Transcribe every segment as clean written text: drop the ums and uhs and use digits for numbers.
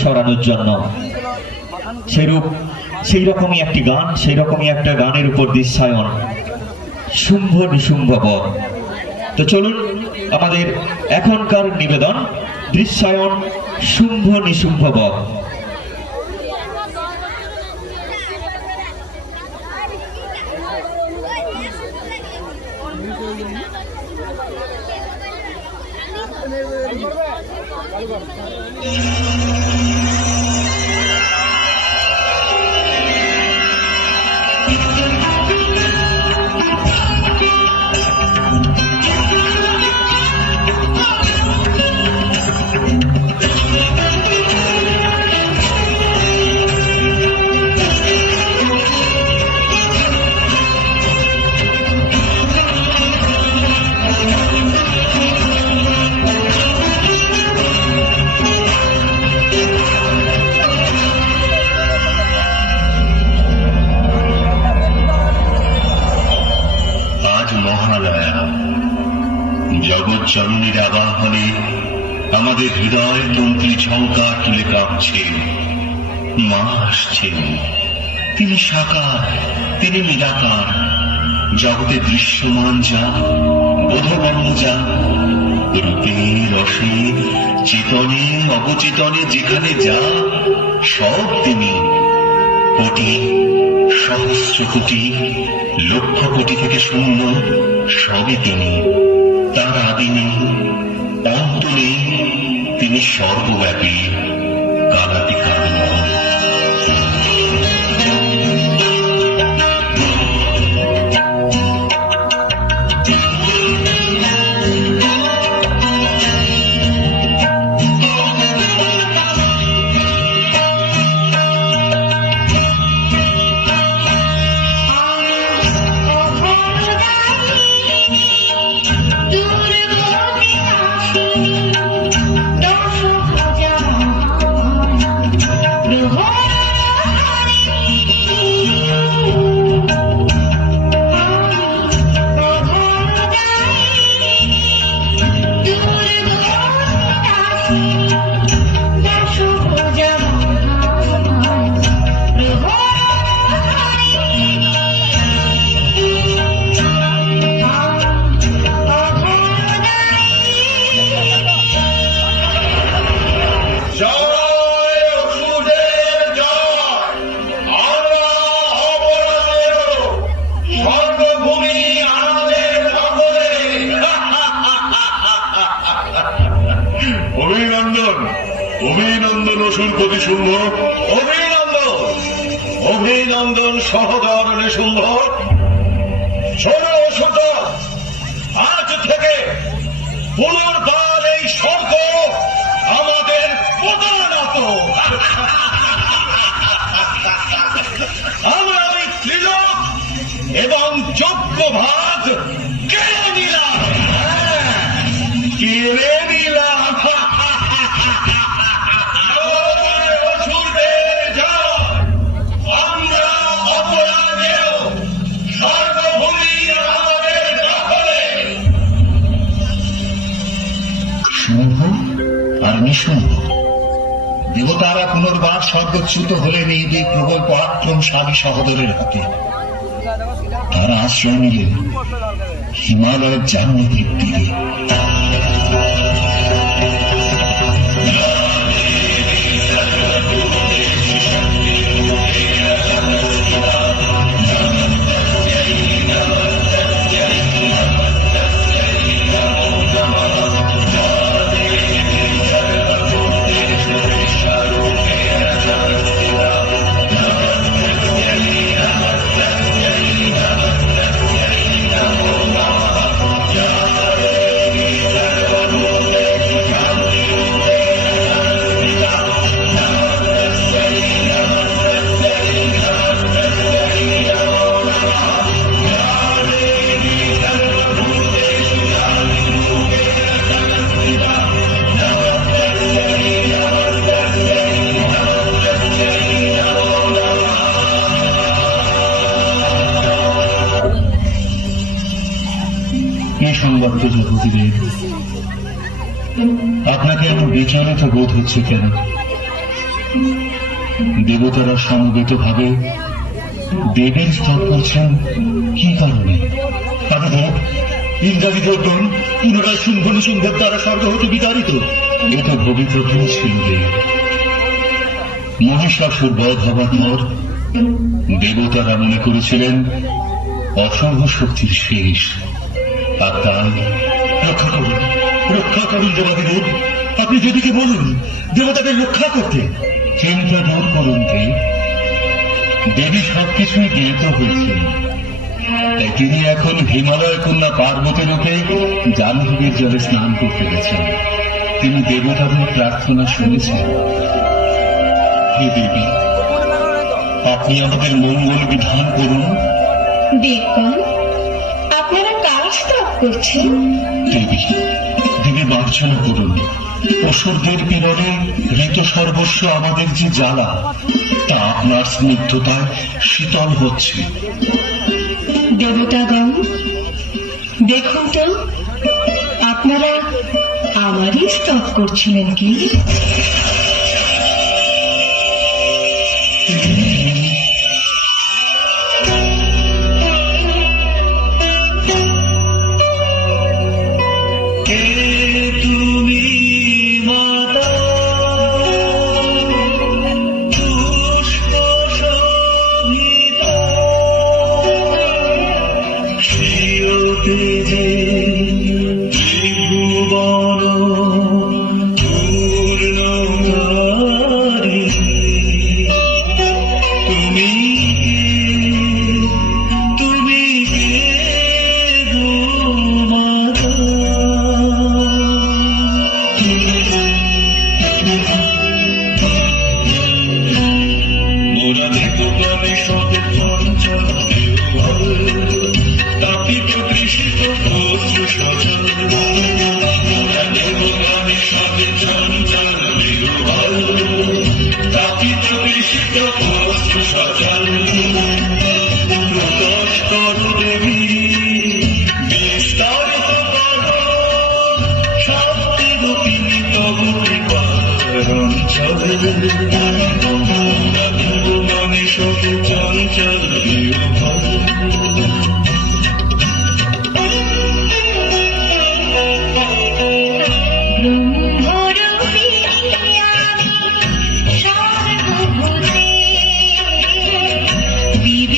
সরানোর জন্য। সেই রকমই একটি গান, সেই রকমই একটা গানের উপর দৃশ্যায়ন শুম্ভ নিশুম্ভ বধ। তো চলুন আমাদের এখনকার নিবেদন দৃশ্যায়ন শুম্ভ নিশুম্ভ বধ। জগৎজননীর আবাহনে আমাদের হৃদয় তন্ত্রী ঝঙ্কার তুলে কাঁপছে। মা আসছেন, তিনি সাকার, তিনি নিরাকার, জগতে দৃশ্যমান যা, বোধগম্য যা, রূপে রসে চেতনে অবচেতনে যেখানে যা, সব তিনি। কোটি, সহস্র কোটি, লক্ষ কোটি থেকে শূন্য, সবই তিনি। তার আদি নেই, অন্ত নেই, তিনি সর্বব্যাপী, কালাতি কালময়। অভিনন্দন অসুরপতি শুম্ভ, অভিনন্দন, অভিনন্দন সহদর নিশুম্ভ। শোনো অসুর, আজ থেকে পুনর্বার এই স্বর্গ আমাদের প্রধানত। আমরা ওই ত্রিলোক এবং যজ্ঞ ভাগ কেড়ে নিলাম, কেড়ে নিলাম। শুম্ভ আর নিশুম্ভ দেবতারা পুনর্বার স্বর্গচ্যুত হলেন এই দুই প্রবল পরাক্রমশালী সহোদরের হাতে। তারা আশ্রয় নিলেন হিমালয়ের জাহ্নবীর তীরে। সংবাদ প্রজাপতিদের, আপনাকে এমন বিচলিত বোধ হচ্ছে কেন? দেবতারা সমবেত ভাবে দেবীর স্তব করছেন কি কারণে? আমি দেব ইন্দ্রাদি দেবগণ পুনরায় শুম্ভ নিশুম্ভের দ্বারা স্বর্গ হতে বিতাড়িত। এ তো পবিত্র ছিল দেব। মহিষাসুর বধ হবার পর দেবতারা মনে করেছিলেন অশুভ শক্তির শেষ, আর তাই রক্ষা করুন দেবাদিদেব। আপনি দেবীকে বলুন দেবতাদের রক্ষা করতে। চিন্তা দূর করুন দেব। দেবী সবকিছুই জ্ঞাত হয়েছেন, তাই তিনি এখন হিমালয় কন্যা পার্বতী রূপে জাহ্নবীর জলে স্নান করতে গেছেন। তিনি দেবতাদের প্রার্থনা শুনেছেন। হে দেবী, আপনি আমাদের মঙ্গল বিধান করুন। দেবগণ, আপনারা কার স্তব করছেন? দেবী দেবী মার্জনা করুন। অসুরদের পীড়নে ঋত সর্বস্ব আমাদের যে জ্বালা, তা আপনার স্নিগ্ধতায় শীতল হচ্ছে। দেবতাগণ, দেখুন তো আপনারা আমারই স্তব করছিলেন কি? বিবি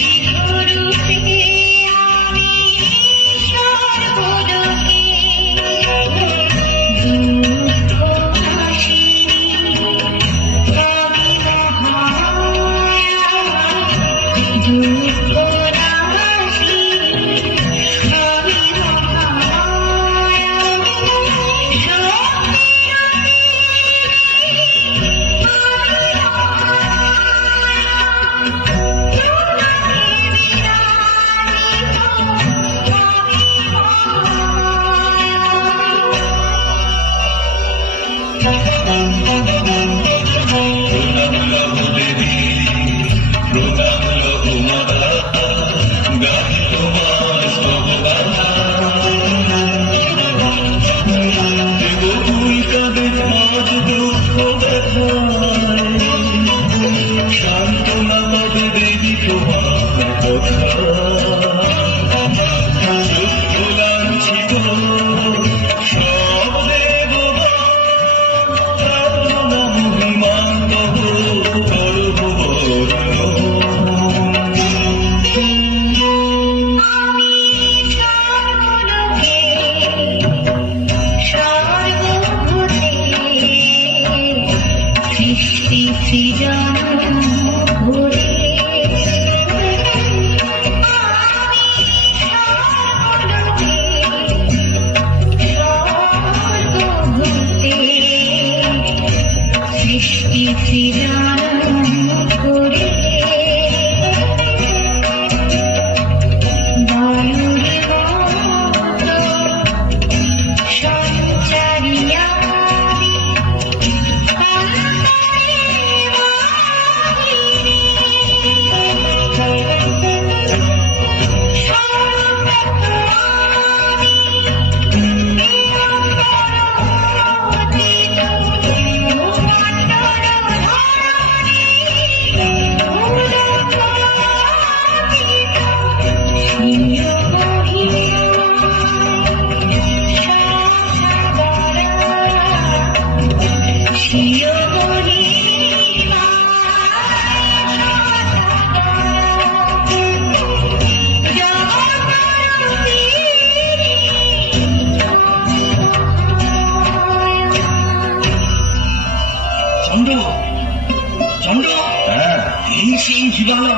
সেই জীবালা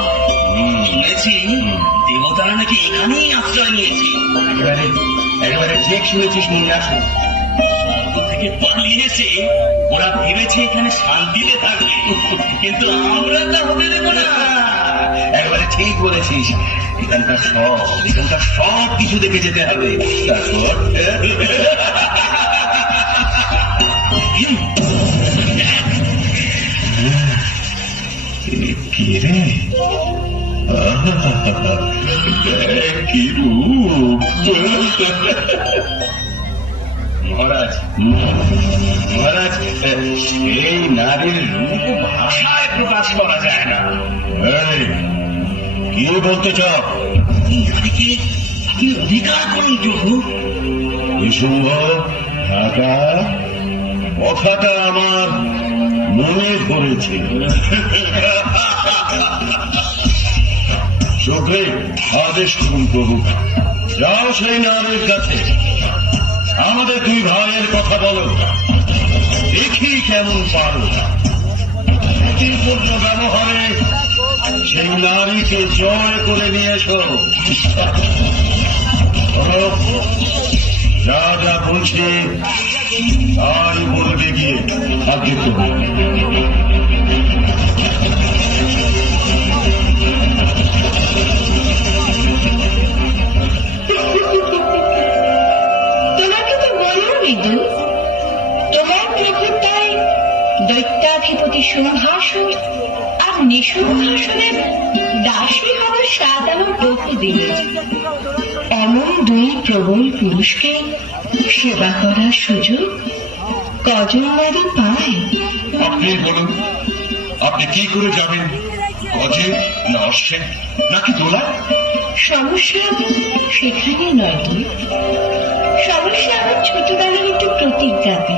শুনেছি দেবতারা নাকি এখানেই আশ্রয় নিয়েছে। একেবারে একেবারে ঠিক শুনেছিস মুনিয়াসু। স্বর্গ থেকে পালিয়ে এসে ওরা ভেবেছে এখানে শান্তিতে থাকবে, কিন্তু আমরা তা হতে দেব না। একেবারে ঠিক বলেছিস। এখানকার সব কিছু দেখে যেতে হবে। তারপর কি রে? কি রূপ! মহারাজ মহারাজ, এই নারীর রূপ ভাষায় প্রকাশ করা যায় না। এই, কি বলতে চাও? নারীকে আপনি অধিকার করুন প্রভু। নিশুম্ভ, ঢাকা, কথাটা আমার মনে ধরেছে। চোখে আদেশ করুন প্রভু, যাও সেই নারীর কাছে, আমাদের দুই ভাইয়ের কথা বলো, দেখি কেমন পারো। প্রতিপূর্ণ ব্যবহারে সেই নারীকে জয় করে নিয়ে এসো। যা যা বলছি তাই বলবে গিয়ে, আগে তো তোমাকে তো বললাম বিদু, তোমার প্রভুতায় দৈত্যাধিপতি সিংহাসন আর নিঃসিংহাসনের দাসী হওয়ার স্বাদ আমার বহুদিন। এমন দুই প্রবল পুরুষকে সেবা করার সুযোগ কজন নারী পায়? আপনি বলুন, আপনি কি করে যাবেন? গজে না অশ্বে নাকি দোলা? সমস্যা সেখানে নয় কি, সমস্যা আমার ছোটবেলার একটু প্রতিজ্ঞাতে।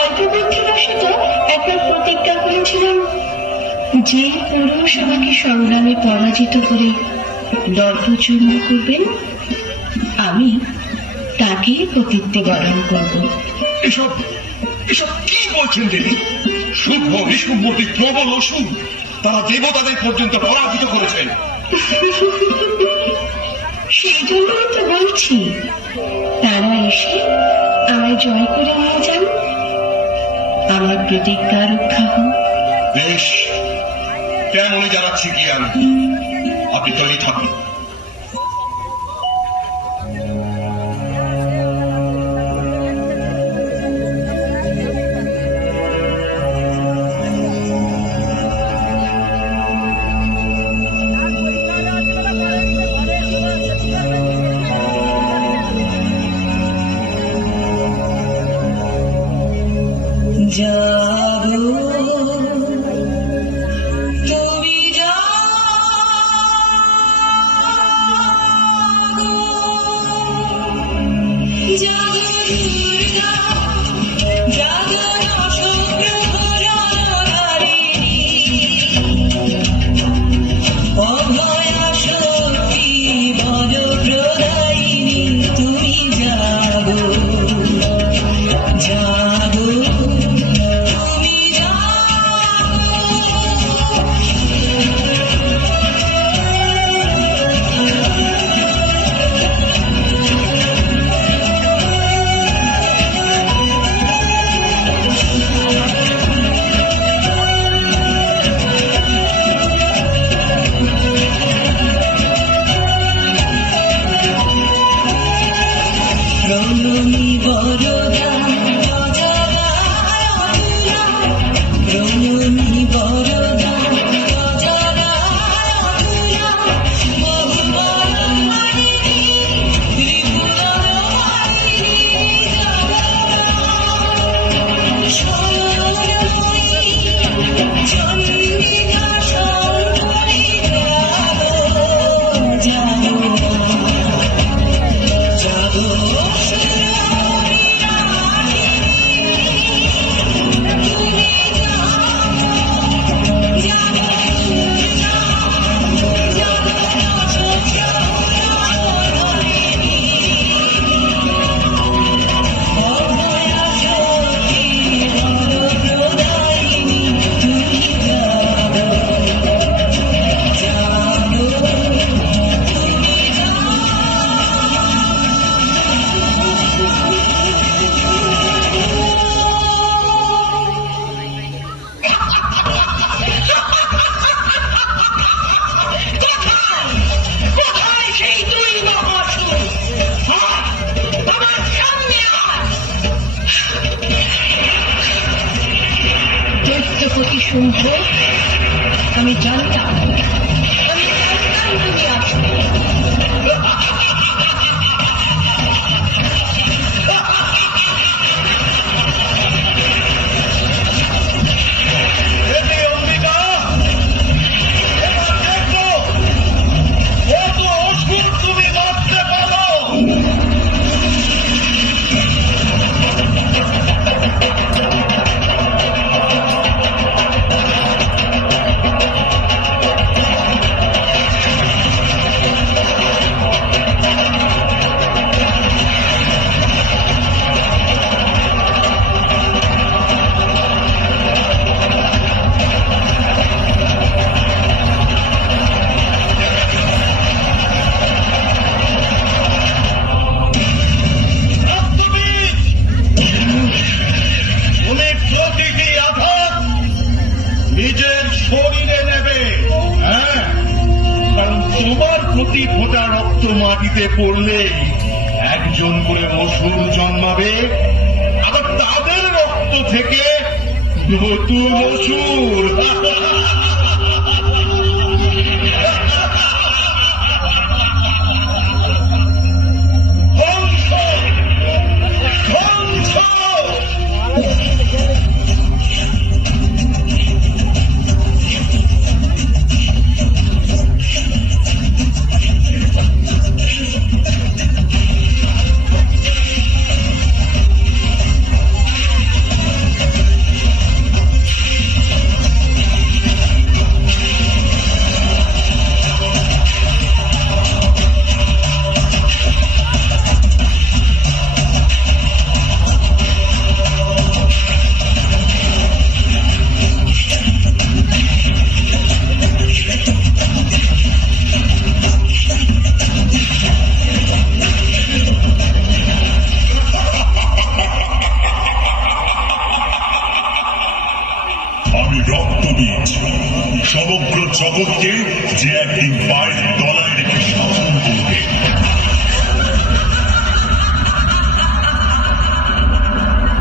অল্প বুদ্ধিবশত একবার প্রতিজ্ঞা করেছিলাম, যে পুরুষ আমাকে সংগ্রামে পরাজিত করে দর্পচূর্ণ করবেন, আমি তাকেই পতিত্বে বরণ করব। এসব এসব কি বলছেন দেবী? শুভ বিশুভটি প্রবল অসুর, তারা দেবতাদের পর্যন্ত পরাজিত করেছেন। সেই জন্যই তো বলছি, তারা এসে আমায় জয় করে নিয়ে যান, আমার প্রতিজ্ঞা রক্ষা হোক। বেশ, কেমনই জানাচ্ছি কি আমি, আপনি তৈরি থাকুন। জাগো তুমি আমি জানতাম তুমি আসবে। নিজের শরীরে নেবে, হ্যাঁ, কারণ তোমার প্রতি ফোঁটা রক্ত মাটিতে পড়লে একজন করে অসুর জন্মাবে, আবার তাদের রক্ত থেকে নতুন অসুর। ধ্বংস, ধ্বংস। আমি রক্তবীজ, সমগ্র জগৎকে যে একদিন পায়ের তলায় রেখে শাসন করবে।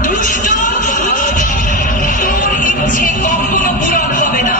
দুষ্ট, তোর ইচ্ছে কখনো পূরণ হবে না।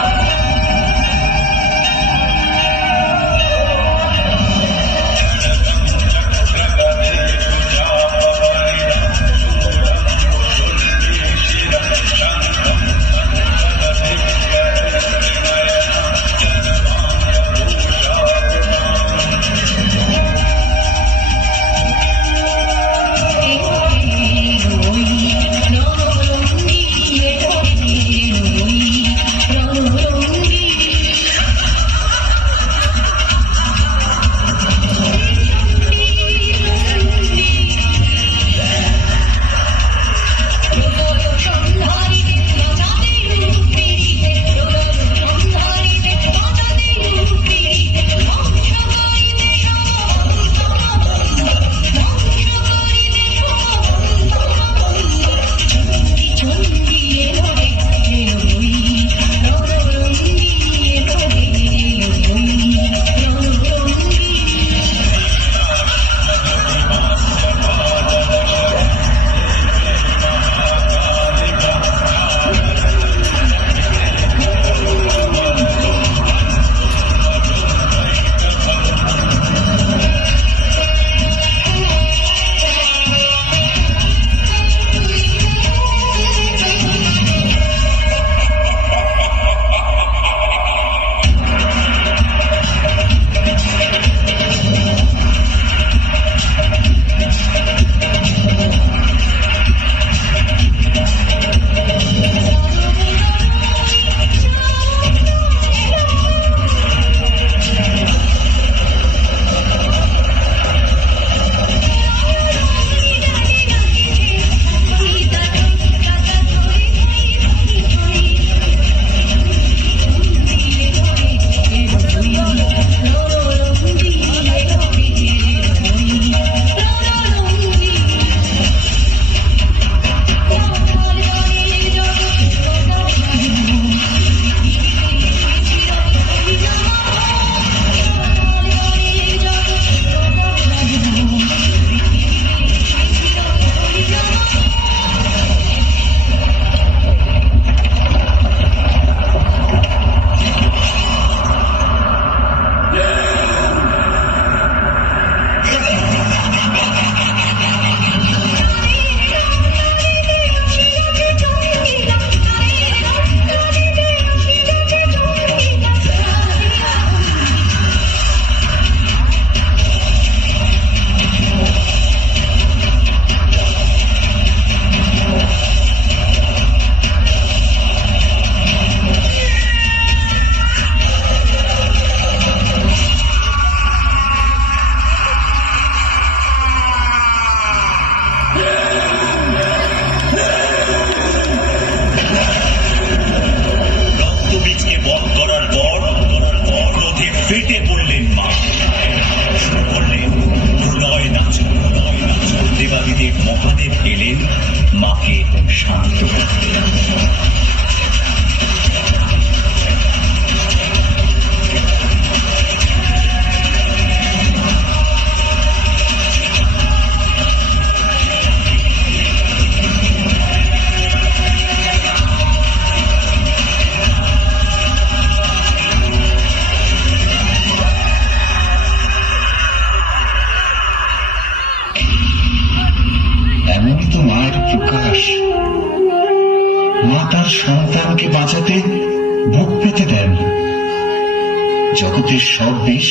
জগতের সব বিষ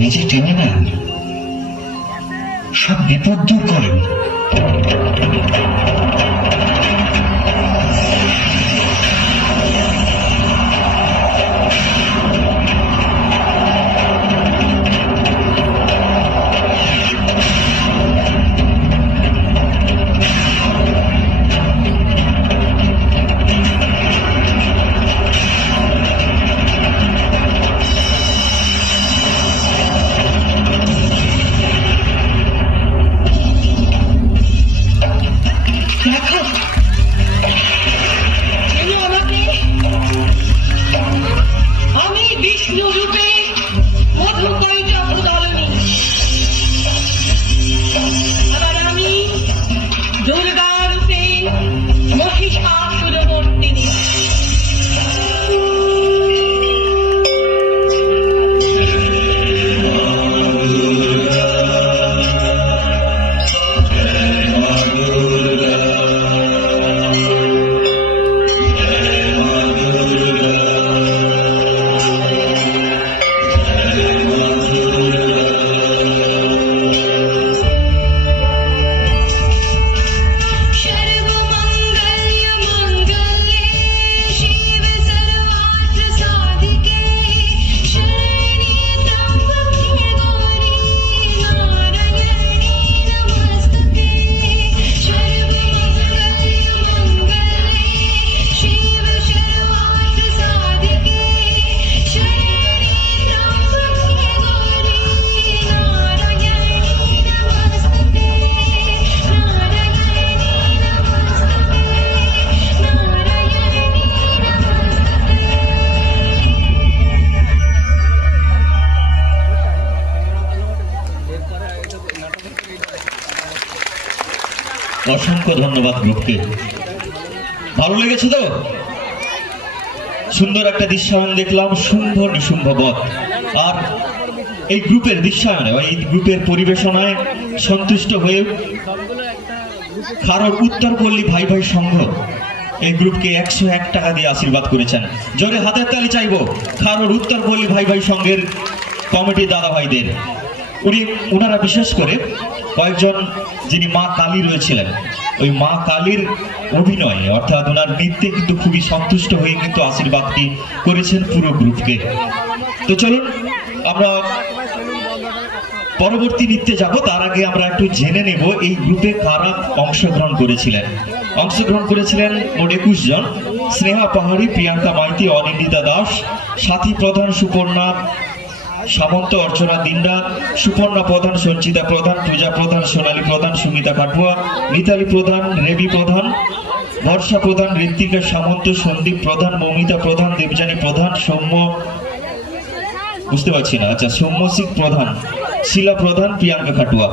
নিজে টেনে নেন, সব বিপদ দূর করেন। দেখো, চেনো আমাকে? আমি বিষ্ণু রূপে মধুকৈটভ দলনী, আবার আমি দুর্গা রূপে মহিষাসুরমর্দিনী। অসংখ্য ধন্যবাদ গ্রুপকে। ভালো লেগেছে তো? সুন্দর একটা দৃশ্যায়ন দেখলাম, শুম্ভ নিশুম্ভ বধ। আর এই গ্রুপের দৃশ্যায়নে বা এই গ্রুপের পরিবেশনায় সন্তুষ্ট হয়ে খারোর উত্তরপল্লী ভাই ভাই সংঘ এই গ্রুপকে 101 টাকা দিয়ে আশীর্বাদ করেছেন। জোরে হাতের তালি চাইবো খারোর উত্তরপল্লী ভাই ভাই সংঘের কমিটি দাদা ভাইদের। ওনারা বিশেষ করে কয়েকজন যিনি মা কালী রয়েছিলেন, ওই মা কালীর অভিনয়ে অর্থাৎ ওনার নৃত্যে কিন্তু খুবই সন্তুষ্ট হয়ে কিন্তু আশীর্বাদটি করেছেন পুরো গ্রুপকে। তো চলুন আমরা পরবর্তী নৃত্যে যাব, তার আগে আমরা একটু জেনে নেব এই গ্রুপে কারা অংশগ্রহণ করেছিলেন। অংশগ্রহণ করেছিলেন মোট 21 জন। স্নেহা পাহাড়ি, প্রিয়াঙ্কা মাইতি, অনিন্দিতা দাস, সাথী প্রধান, সুপর্ণা সামন্ত, অর্চনা দিন্ডা, সুপর্ণা প্রধান, সঞ্চিতা প্রধান, পূজা প্রধান, সোনালী প্রধান, সুমিতা কাটুয়া, মিতালি প্রধান, রেবি প্রধান, বর্ষা প্রধান, ঋত্বিকা সামন্ত, সন্দীপ প্রধান, মমিতা প্রধান, দেবযানী প্রধান, সৌম্য বুঝতে পারছি না, আচ্ছা সৌম্যশিক প্রধান, শিলা প্রধান, প্রিয়াঙ্কা কাটুয়া।